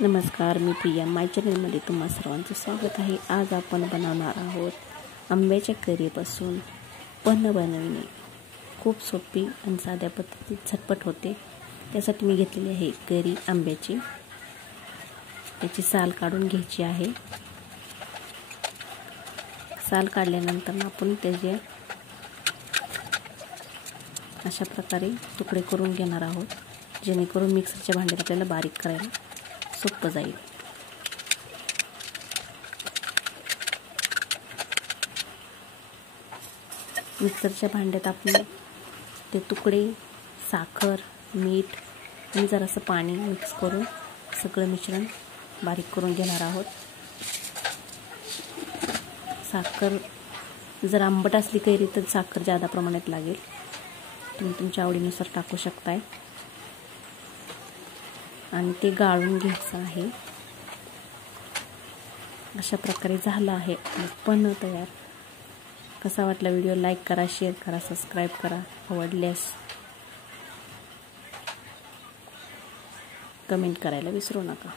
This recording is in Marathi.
नमस्कार, मी प्रिया. माय चॅनलमध्ये तुम्हा सर्वांचं स्वागत आहे. आज आपण बनवणार आहोत आंब्याच्या कैरीपासून पन्ह बनविणे. खूप सोपी आणि साध्या पद्धतीत झटपट होते. त्यासाठी मी घेतलेली आहे कैरी आंब्याची. त्याची साल काढून घ्यायची आहे. साल काढल्यानंतर आपण त्याचे अशा प्रकारे तुकडे करून घेणार आहोत, जेणेकरून मिक्सरच्या भांड्यात आपल्याला बारीक करायला सोपं जाईल. मिक्सरच्या भांड्यात आपण ते तुकडे, साखर, मीठ आणि जरासं पाणी मिक्स करून सगळं मिश्रण बारीक करून घेणार आहोत. साखर जर आंबट असली कैरी तर साखर जादा प्रमाणात लागेल. तुम्ही तुमच्या आवडीनुसार टाकू शकताय. आणि ते गाळून घ्यायचं आहे. अशा प्रकारे झालं आहे पन्ह तयार. कसा वाटला व्हिडिओ? लाईक करा, शेअर करा, सबस्क्राईब करा. आवडल्यास कमेंट करायला विसरू नका.